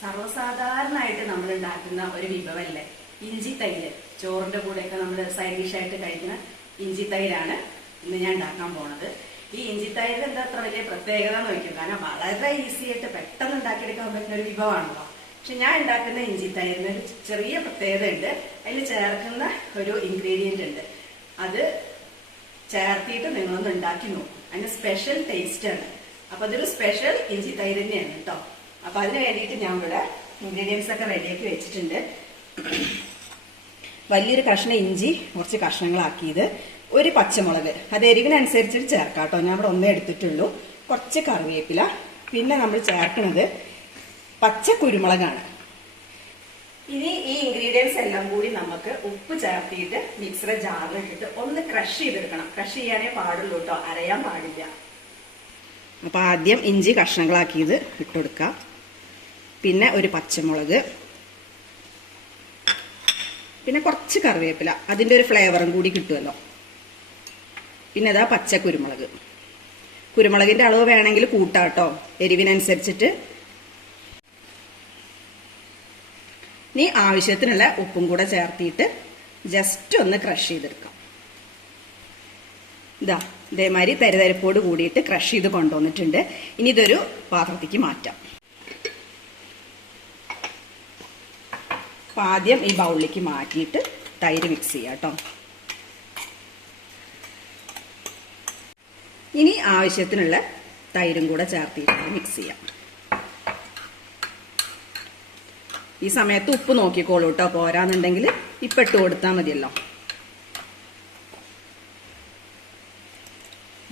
സർവ്വസാധാരണമായിട്ട് നമ്മൾ ഉണ്ടാക്കുന്ന ഒരു വിഭവമല്ലേ ഇഞ്ചി തൈര്. ചോറിന്റെ കൂടെയൊക്കെ നമ്മൾ സൈഡ് ഡിഷായിട്ട് കഴിക്കുന്ന ഇഞ്ചി തൈരാണ് ഇന്ന് ഞാൻ ഉണ്ടാക്കാൻ പോണത്. ഈ ഇഞ്ചി തൈര് എന്താ അത്ര വലിയ പ്രത്യേകത എന്ന് നോക്കും, കാരണം വളരെ ഈസി ആയിട്ട് പെട്ടെന്ന് ഉണ്ടാക്കിയെടുക്കാൻ പറ്റുന്ന ഒരു വിഭവമാണല്ലോ. പക്ഷെ ഞാൻ ഉണ്ടാക്കുന്ന ഇഞ്ചി തൈരിന് ഒരു ചെറിയ പ്രത്യേകത ഉണ്ട്. അതിൽ ചേർക്കുന്ന ഒരു ഇൻഗ്രീഡിയന്റ് ഉണ്ട്. അത് ചേർത്തിട്ട് നിങ്ങളൊന്ന് ഉണ്ടാക്കി നോക്കും. അതിന് സ്പെഷ്യൽ ടേസ്റ്റ് ആണ്. അപ്പൊ അതൊരു സ്പെഷ്യൽ ഇഞ്ചി തൈര് തന്നെയാണ് കേട്ടോ. അപ്പൊ അതിന് വേണ്ടിയിട്ട് ഞാൻ ഇവിടെ ഇൻഗ്രീഡിയൻസ് ഒക്കെ റെഡിയാക്കി വെച്ചിട്ടുണ്ട്. വലിയൊരു കഷ്ണം ഇഞ്ചി കുറച്ച് കഷ്ണങ്ങളാക്കിയത്, ഒരു പച്ചമുളക്, അത് എരിവിനനുസരിച്ചിട്ട് ചേർക്കാം കേട്ടോ. ഞാൻ ഇവിടെ ഒന്നേ എടുത്തിട്ടുള്ളൂ. കുറച്ച് കറിവേപ്പില, പിന്നെ നമ്മൾ ചേർക്കുന്നത് പച്ച കുരുമുളകാണ്. ഇനി ഈ ഇൻഗ്രീഡിയൻസ് എല്ലാം കൂടി നമുക്ക് ഉപ്പ് ചേർത്തിയിട്ട് മിക്സറെ ജാറിലിട്ടിട്ട് ഒന്ന് ക്രഷ് ചെയ്തെടുക്കണം. ക്രഷ് ചെയ്യാനേ പാടുള്ളൂ കേട്ടോ, അരയാൻ പാടില്ല. അപ്പൊ ആദ്യം ഇഞ്ചി കഷ്ണങ്ങളാക്കിയത് ഇട്ടുകൊടുക്കാം. പിന്നെ ഒരു പച്ചമുളക്, പിന്നെ കുറച്ച് കറിവേപ്പില, അതിൻ്റെ ഒരു ഫ്ലേവറും കൂടി കിട്ടുമല്ലോ. പിന്നെ അതാ പച്ച കുരുമുളക്. കുരുമുളകിന്റെ അളവ് വേണമെങ്കിൽ കൂട്ടാം കേട്ടോ, എരിവിനനുസരിച്ചിട്ട്. ഇനി ആവശ്യത്തിനുള്ള ഉപ്പും കൂടെ ചേർത്തിട്ട് ജസ്റ്റ് ഒന്ന് ക്രഷ് ചെയ്തെടുക്കാം. ഇതേമാതിരി തരിതരിപ്പോട് കൂടിയിട്ട് ക്രഷ് ചെയ്ത് കൊണ്ടുവന്നിട്ടുണ്ട്. ഇനി ഇതൊരു പാത്രത്തേക്ക് മാറ്റാം. അപ്പം ആദ്യം ഈ ബൗളിലേക്ക് മാറ്റിയിട്ട് തൈര് മിക്സ് ചെയ്യാം കേട്ടോ. ഇനി ആവശ്യത്തിനുള്ള തൈരും കൂടെ ചേർത്തിട്ട് മിക്സ് ചെയ്യാം. ഈ സമയത്ത് ഉപ്പ് നോക്കിക്കോളൂ കേട്ടോ, പോരാന്നുണ്ടെങ്കിൽ ഇപ്പം ഇട്ട് കൊടുത്താൽ മതിയല്ലോ.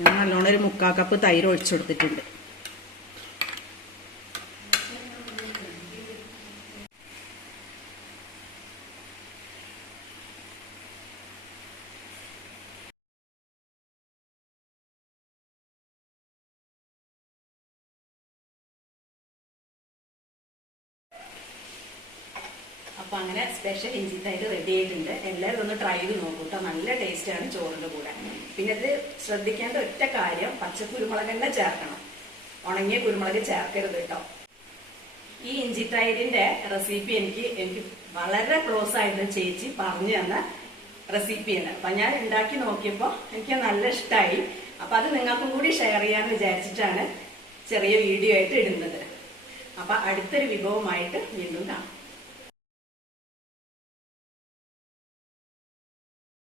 ഞാൻ നല്ലോണം ഒരു 3/4 കപ്പ് തൈര് ഒഴിച്ചു കൊടുത്തിട്ടുണ്ട്. അപ്പൊ അങ്ങനെ സ്പെഷ്യൽ ഇഞ്ചി തൈര് റെഡി ആയിട്ടുണ്ട്. എല്ലാവരും ഒന്ന് ട്രൈ ചെയ്ത് നോക്കൂ കേട്ടോ, നല്ല ടേസ്റ്റാണ് ചോറിന്റെ കൂടെ. പിന്നെ ഇത് ശ്രദ്ധിക്കേണ്ട ഒറ്റ കാര്യം, പച്ചക്കുരുമുളക് തന്നെ ചേർക്കണം, ഉണങ്ങിയ കുരുമുളക് ചേർക്കരുത് കേട്ടോ. ഈ ഇഞ്ചി തൈരിന്റെ റെസിപ്പി എനിക്ക് വളരെ ക്ലോസ് ആയിട്ട് ചേച്ചി പറഞ്ഞു തന്ന റെസിപ്പിയാണ്. അപ്പൊ ഞാൻ ഉണ്ടാക്കി നോക്കിയപ്പോ എനിക്ക് നല്ല ഇഷ്ടമായി. അപ്പൊ അത് നിങ്ങൾക്കും കൂടി ഷെയർ ചെയ്യാന്ന് വിചാരിച്ചിട്ടാണ് ചെറിയ വീഡിയോ ആയിട്ട് ഇടുന്നത്. അപ്പൊ അടുത്തൊരു വിഭവമായിട്ട് വീണ്ടും കാണാം.